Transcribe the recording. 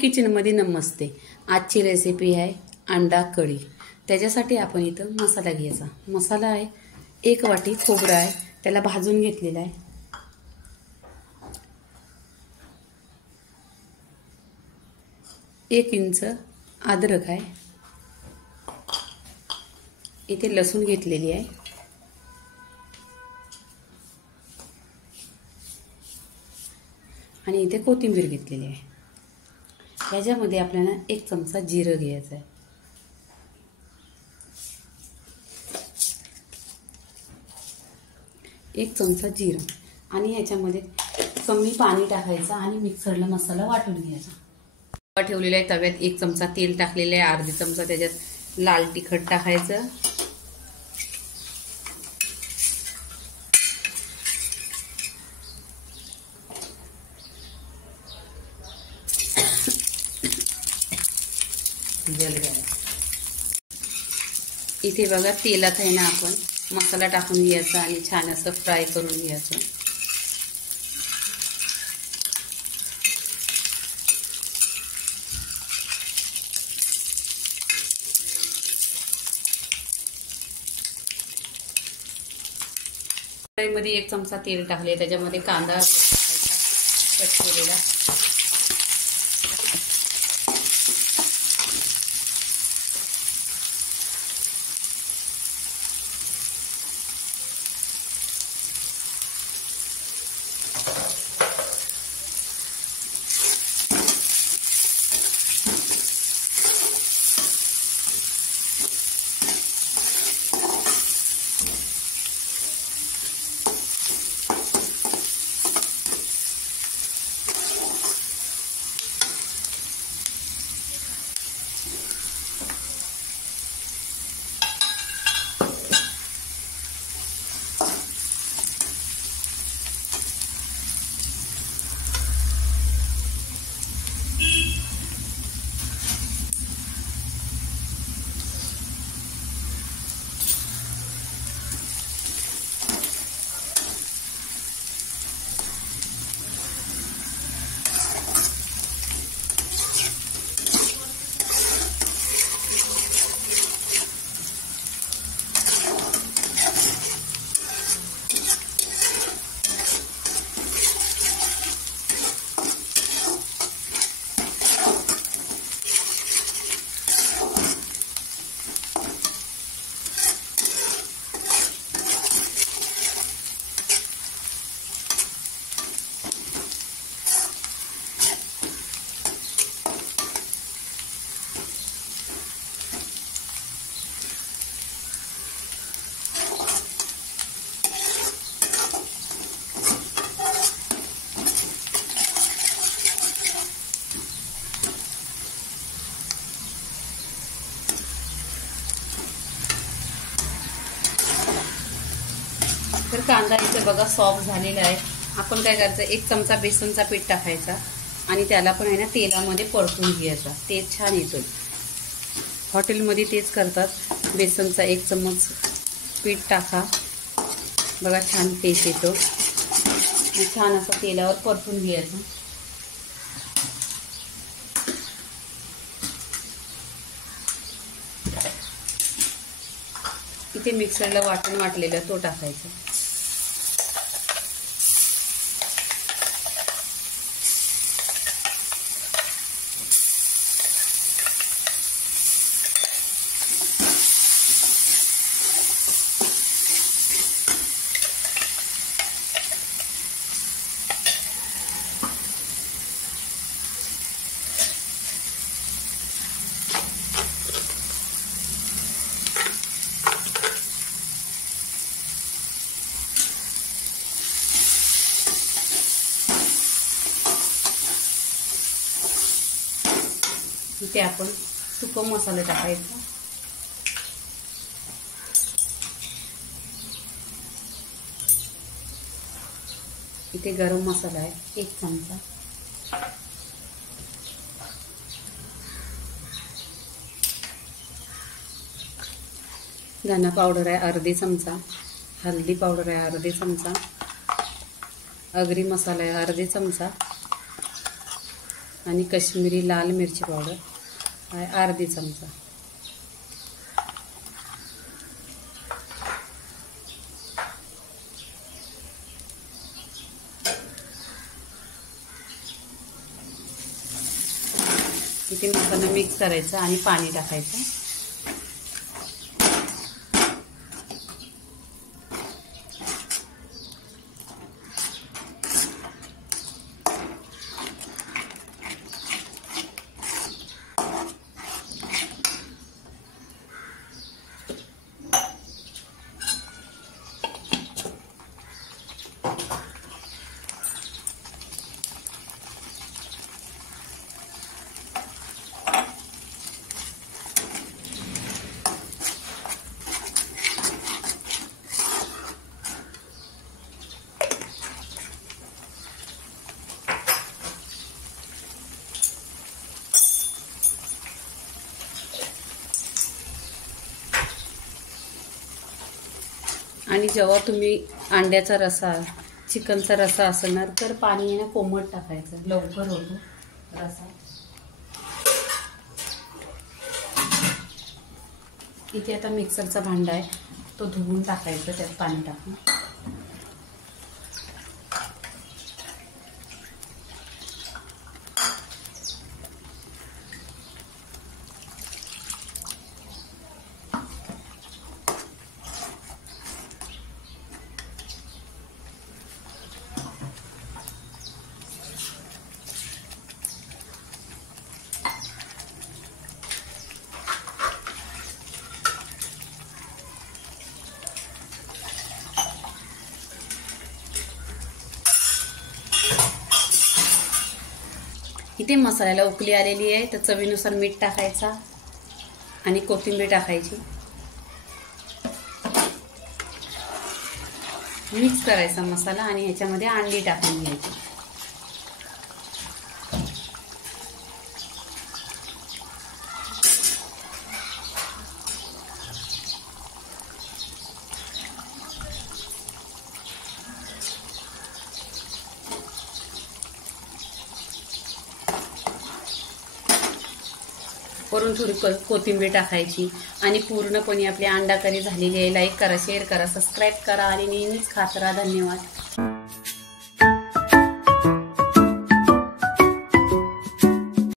किचनमध्ये नमस्ते. आजची रेसिपी आहे अंडा कढी. त्याच्यासाठी आपण इथं मसाला घ्यायचा. मसाला आहे 1 वाटी खोबरं आहे, त्याला भाजून घेतलेला आहे. 1 इंच अद्रक आहे. इथे लसूण घेतलेली आहे. आणि इथे कोथिंबीर घेतलेली आहे. ह्याच्यामध्ये आपल्याला 1 चमचा जिरं घ्यायचं आहे. एक चमचा जिरं आणि ह्याच्यामध्ये कमी पाणी टाकायचं आणि मिक्सरला मसाला वाटून घ्यायचा. ठेवलेला आहे तव्यात 1 चमचा तेल टाकलेलं आहे. अर्धा चमचा त्याच्यात लाल तिखट टाकायचं. इथे बघा तेलात आहे ना आपण मसाला टाकून घ्यायचा आणि छान असं फ्राय करून घ्यायचं. मध्ये 1 चमचा तेल टाकले, त्याच्यामध्ये कांदा टाकायचा कट केलेला. तर कांदा इथे बघा सॉफ्ट झालेला आहे. आपण काय करायचं 1 चमचा बेसनचा पीठ टाकायचा आणि त्याला पण आहे ना तेलामध्ये परतून घ्यायचा. टेस्ट छान येतो. हॉटेलमध्ये तेच करतात. बेसनचा 1 चमच पीठ टाका, बघा छान टेस्ट येतो. छान असं तेलावर परतून घ्यायचं. इथे मिक्सरला वाटलेला तो टाकायचा. इथे आपण सुका मसाला टाकायचा. इथे गरम मसाला आहे 1 चमचा. धना पावडर आहे अर्धी चमचा, हल्दी पावडर आहे अर्धी चमचा, आगरी मसाला आहे अर्धा चमचा आणि काश्मीरी लाल मिरची पावडर आहे अर्धा चमचा. इथे मसाला मिक्स करायचा आणि पाणी टाकायचं. आणि जेव्हा तुम्ही अंड्याचा रसा चिकनचा रसा असणार तर पाणी आहे ना कोमट टाकायचं, लवकर होतो रसा. इथे आता मिक्सरचा भांडा आहे तो धुवून टाकायचं, त्यात पाणी टाकून. इथे मसाल्याला उकळी आलेली आहे तर चवीनुसार मीठ टाकायचा आणि कोथिंबीर टाकायची. मिक्स करायचा मसाला आणि ह्याच्यामध्ये अंडी टाकून घ्यायची. वरून थोडी कोथिंबीर टाकायची आणि पूर्णपणे आपली अंडा करी झालेली आहे. लाईक करा, शेअर करा, सबस्क्राईब करा आणि नेहमीच खात राहा. धन्यवाद.